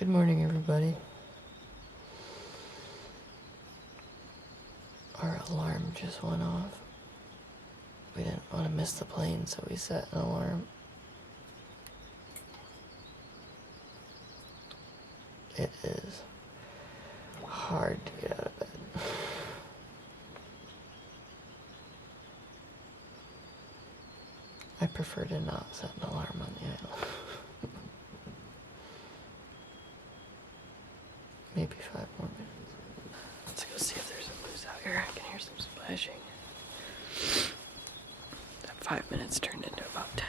Good morning, everybody. Our alarm just went off. We didn't want to miss the plane, so we set an alarm. It is hard to get out of bed. I prefer to not set an alarm on the island. Maybe 5 more minutes. Let's go see if there's a moose out here. I can hear some splashing. That 5 minutes turned into about 10.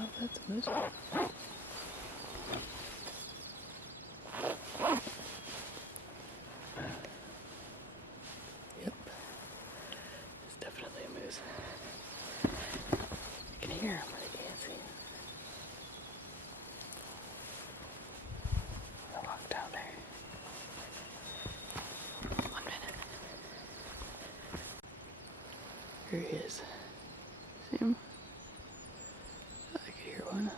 Oh, that's a moose. Yep. It's definitely a moose. I can hear him, but I can't see him. I'll walk down there. 1 minute. Here he is. See him? I could hear one.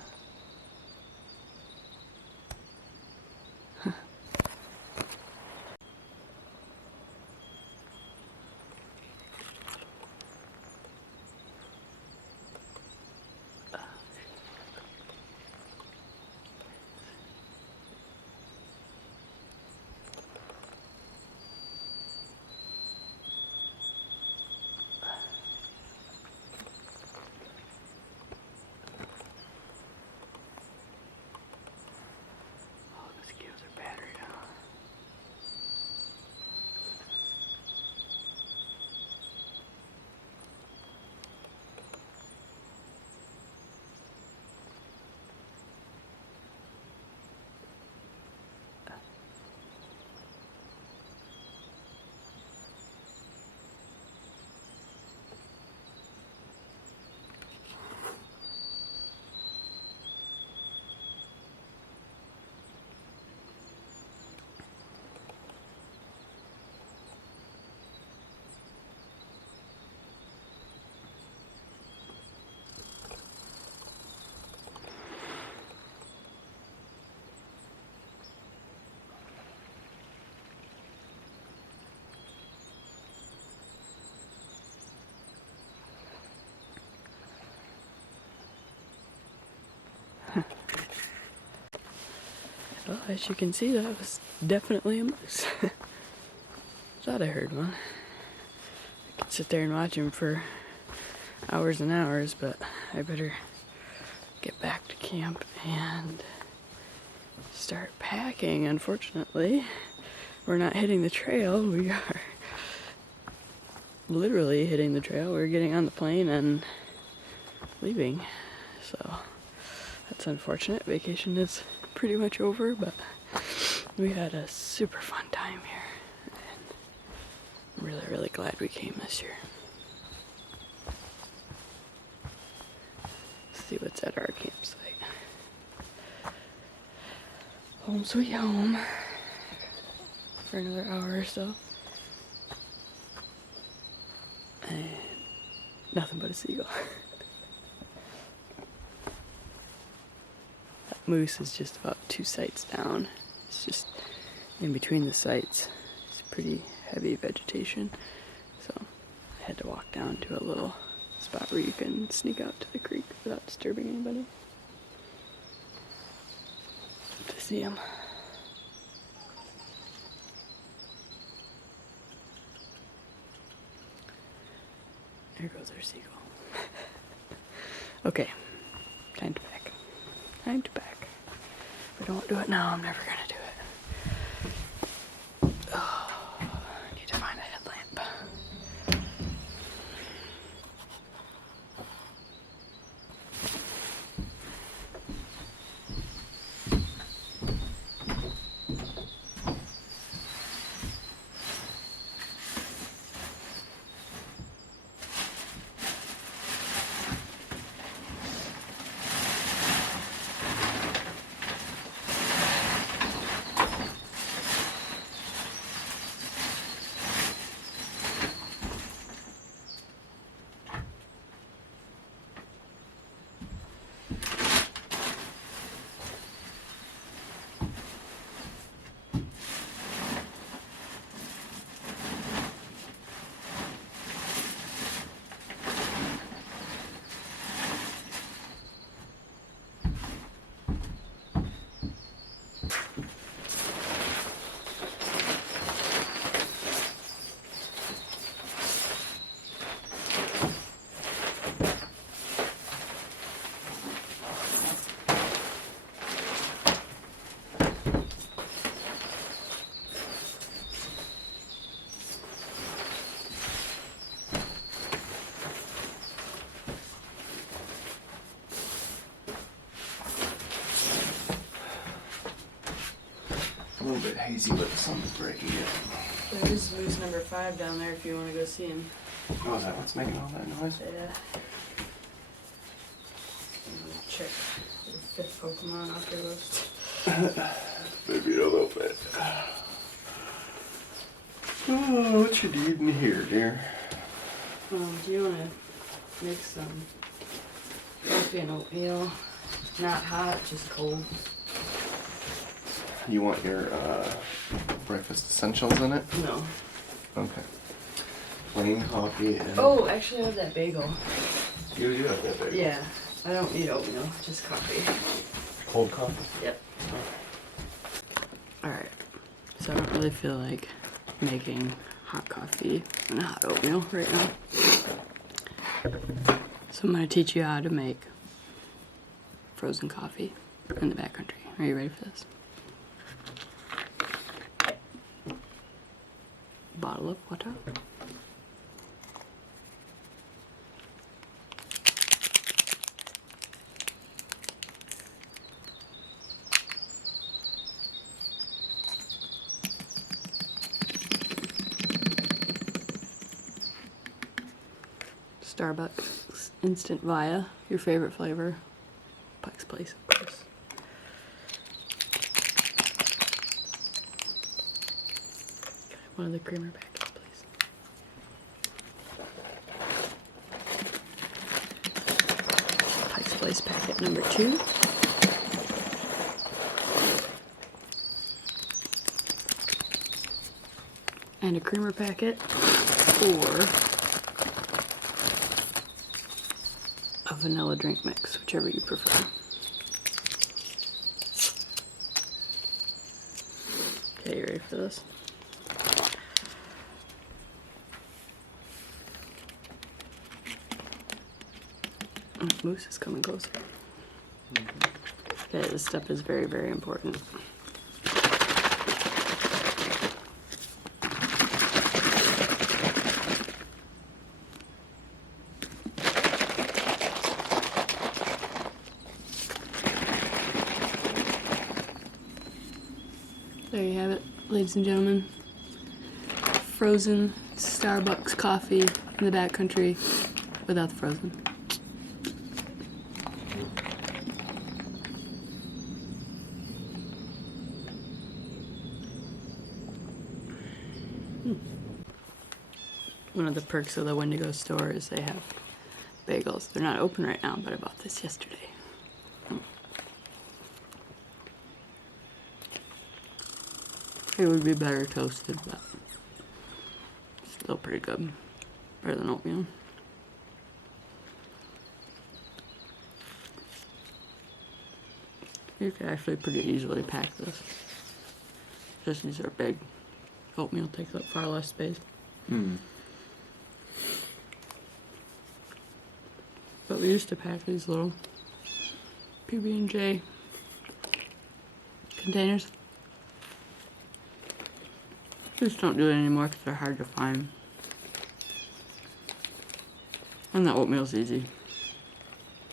Well, as you can see, that was definitely a moose. Thought I heard one. I could sit there and watch him for hours and hours, but I better get back to camp and start packing. Unfortunately, we're not hitting the trail. We are literally hitting the trail. We're getting on the plane and leaving. So that's unfortunate. Vacation is pretty much over, but we had a super fun time here. And I'm really glad we came this year. Let's see what's at our campsite. Home sweet home for another hour or so. And nothing but a seagull. Moose is just about 2 sites down. It's just in between the sites. It's pretty heavy vegetation. So I had to walk down to a little spot where you can sneak out to the creek without disturbing anybody to see them. There goes our seagull. Okay, time to pack. Time to pack. If I don't do it now, I'm never gonna do it. Oh, I need to find a headlamp. A little bit hazy, but the sun's breaking it. There is moose number 5 down there if you want to go see him. Oh, is that what's making all that noise? Yeah. I'm gonna check the 5th Pokemon off your list. Maybe a little bit. Oh, what you need in here, dear? Do you want to make some coffee and oatmeal? Not hot, just cold. You want your breakfast essentials in it? No. Okay. Plain coffee and... Oh, actually I have that bagel. You do have that bagel? Yeah. I don't need oatmeal, just coffee. Cold coffee? Yep. Alright. So I don't really feel like making hot coffee and hot oatmeal right now. So I'm going to teach you how to make frozen coffee in the backcountry. Are you ready for this? Bottle of water. Starbucks Instant Via, your favorite flavor. Pike's Place, of course. Can I have one of the creamer packets, please? Pike's Place packet number 2. And a creamer packet, or a vanilla drink mix, whichever you prefer. Okay, you ready for this? Oh, moose is coming closer. Okay, this step is very, very important. There you have it, ladies and gentlemen. Frozen Starbucks coffee in the backcountry without the frozen. One of the perks of the Windigo store is they have bagels. They're not open right now, but I bought this yesterday. It would be better toasted, but still pretty good. Better than oatmeal. You could actually pretty easily pack this. Just these are big. Oatmeal takes up far less space. But we used to pack these little PB&J containers. Just don't do it anymore because they're hard to find. And the oatmeal's easy.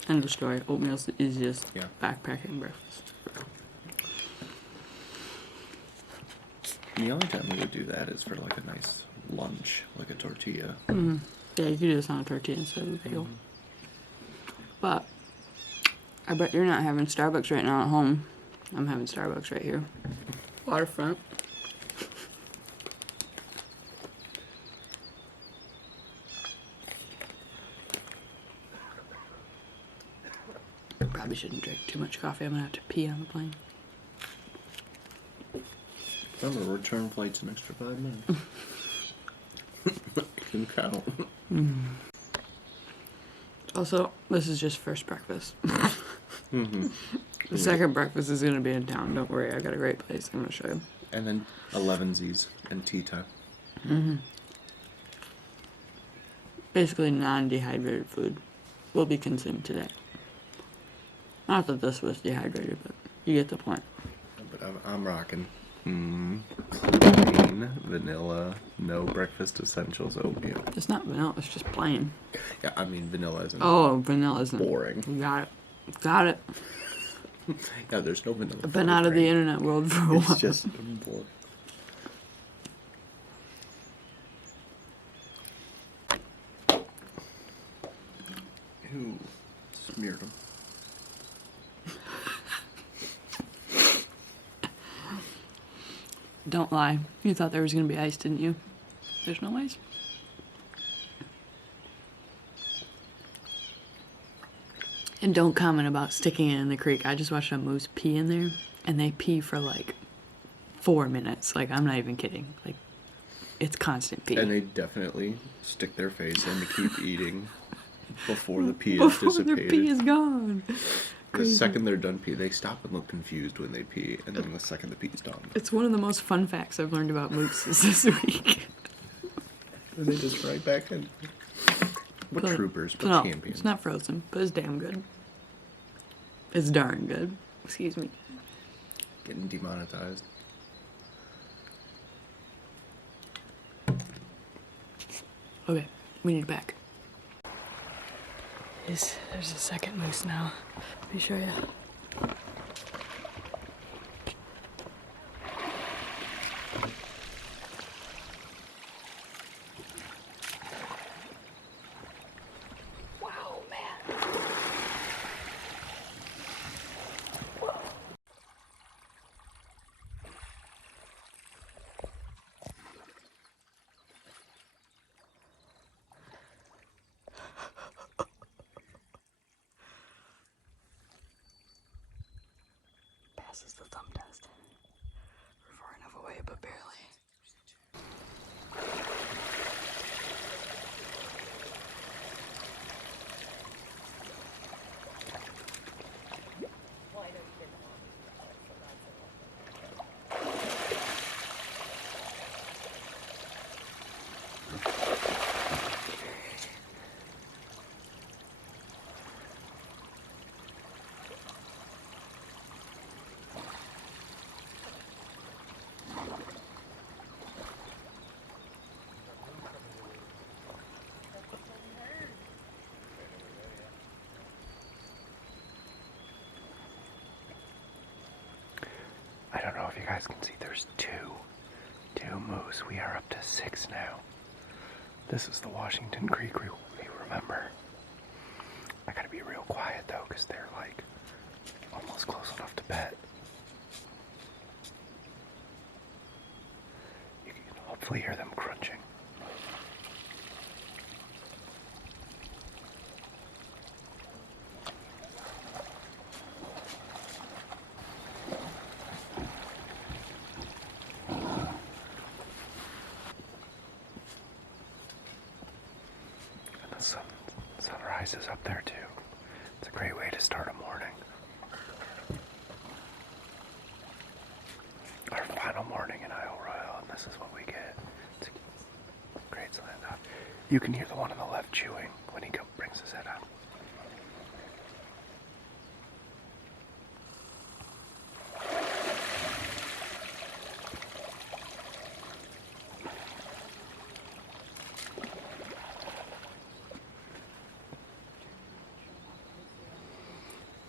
End of story. Oatmeal's the easiest backpacking breakfast. The only time we would do that is for like a nice lunch, like a tortilla. Mm-hmm. Yeah, you could do this on a tortilla instead of a bagel. But I bet you're not having Starbucks right now at home. I'm having Starbucks right here. Waterfront. Probably shouldn't drink too much coffee. I'm gonna have to pee on the plane. Remember, return flight's an extra 5 minutes. You can count. Also, this is just first breakfast. The second breakfast is gonna be in town. Don't worry, I got a great place. I'm gonna show you. And then 11sies and tea time. Basically, non-dehydrated food will be consumed today. Not that this was dehydrated, but you get the point. But I'm rocking. Plain, vanilla, no breakfast essentials oatmeal. It's not vanilla, it's just plain. Yeah, I mean vanilla isn't. Oh, vanilla isn't. Boring. You got it. Got it. Yeah, there's no vanilla. I've been out of the internet world for a while. It's just boring. Ew, smeared them. Don't lie. You thought there was going to be ice, didn't you? There's no ice. And don't comment about sticking it in the creek. I just watched a moose pee in there, and they pee for like 4 minutes. Like, I'm not even kidding. Like, it's constant pee. And they definitely stick their face in to keep eating before the pee is dissipated. Before their pee is gone. The second they're done pee, they stop and look confused when they pee, and then the second the pee's done. It's one of the most fun facts I've learned about mooses this week. And they just right back in. What But, troopers, what no, champions. it's not frozen, but it's damn good. It's darn good. Excuse me. Getting demonetized. Okay, we need back. There's a second moose now. Let me show you. Wow, man. Passes the thumb test. We're far enough away, but barely. I don't know if you guys can see, there's two moose. We are up to 6 now. This is the Washington Creek we remember. I gotta be real quiet though, because they're like almost close enough to bet. You can hopefully hear them crunching. Sunrise is up there too. It's a great way to start a morning. Our final morning in Royale, and this is what we get. It's a great slant out. You can hear the one on the left chewing when he brings his head out.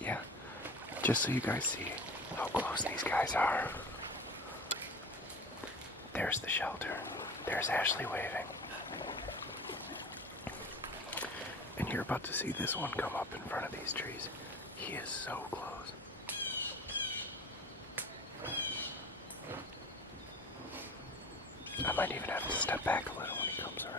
Yeah, just so you guys see how close these guys are. There's the shelter. There's Ashley waving. And you're about to see this one come up in front of these trees. He is so close. I might even have to step back a little when he comes around.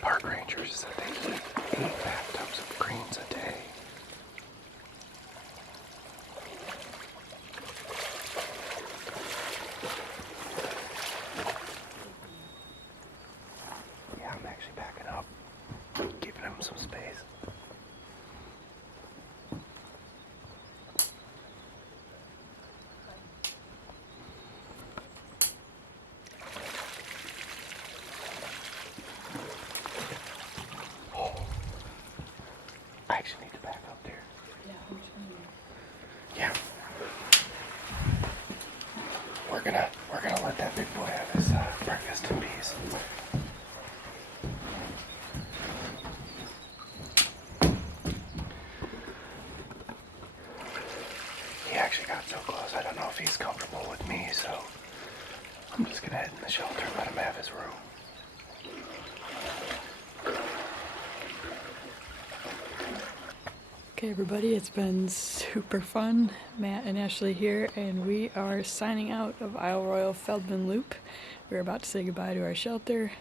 Park rangers said they eat 8 bathtubs of greens a day. Yeah, I'm actually backing up, giving him some space. if he's comfortable with me, so I'm just gonna head in the shelter and let him have his room. Okay, everybody, it's been super fun. Matt and Ashley here, and we are signing out of Isle Royale Feldman Loop. We're about to say goodbye to our shelter,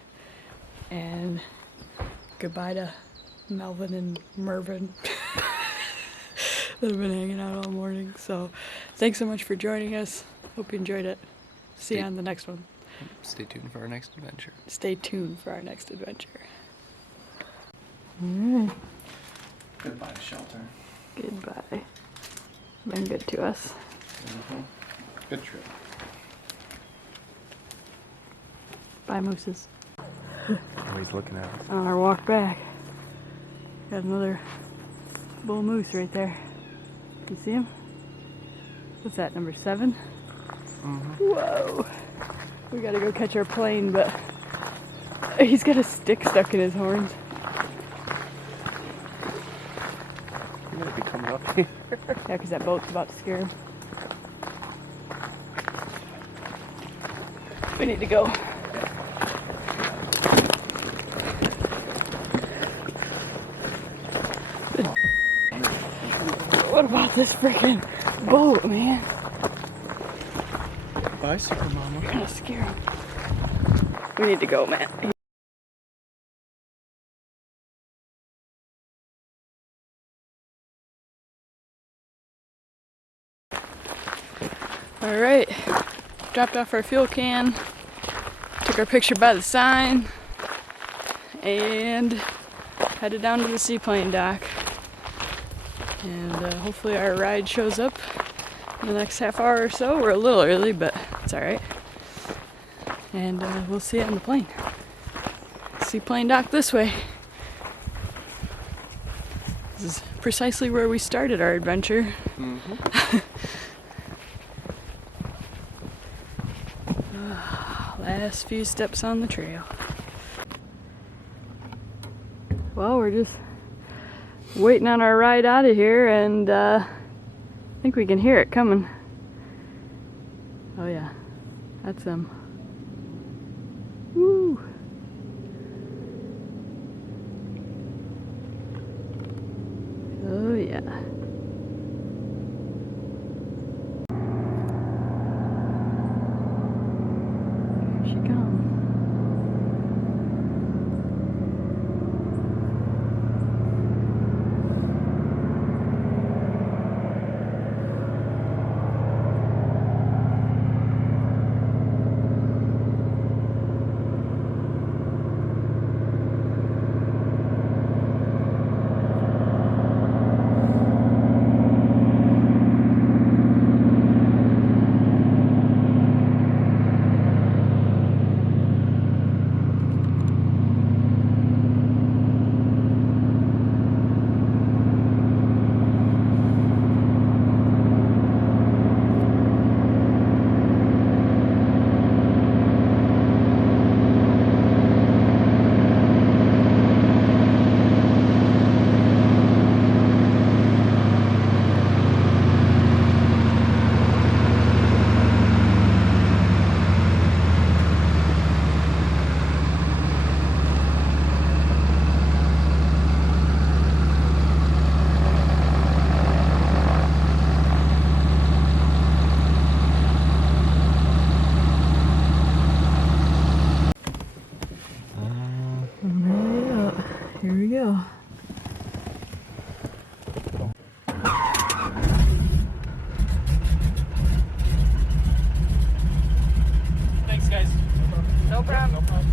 and goodbye to Melvin and Mervin that have been hanging out all morning. So thanks so much for joining us. Hope you enjoyed it. See you on the next one. Stay tuned for our next adventure. Stay tuned for our next adventure. Alright. Goodbye, shelter. Goodbye. Been good to us. Good trip. Bye, mooses. Oh, he's looking at us. On our walk back, got another bull moose right there. You see him? What's that, number 7? Whoa! We gotta go catch our plane, but he's got a stick stuck in his horns. You're gonna be coming up here. Yeah, because that boat's about to scare him. We need to go. What about this freaking boat, man? Bye, Super Mama. You're gonna scare him. We need to go, Matt. Alright, dropped off our fuel can, took our picture by the sign, and headed down to the Seaplane dock. And hopefully our ride shows up in the next half hour or so. We're a little early, but it's alright. And we'll see you on the plane. Seaplane dock this way. This is precisely where we started our adventure. Last few steps on the trail. Well, we're just waiting on our ride out of here, and I think we can hear it coming. Oh yeah, that's them. Woo! Oh yeah. Here she comes. Here we go. Thanks, guys. No problem. No problem.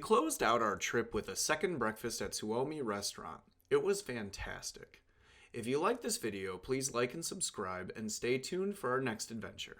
closed out our trip with a second breakfast at Suomi restaurant. It was fantastic. If you like this video, please like and subscribe and stay tuned for our next adventure.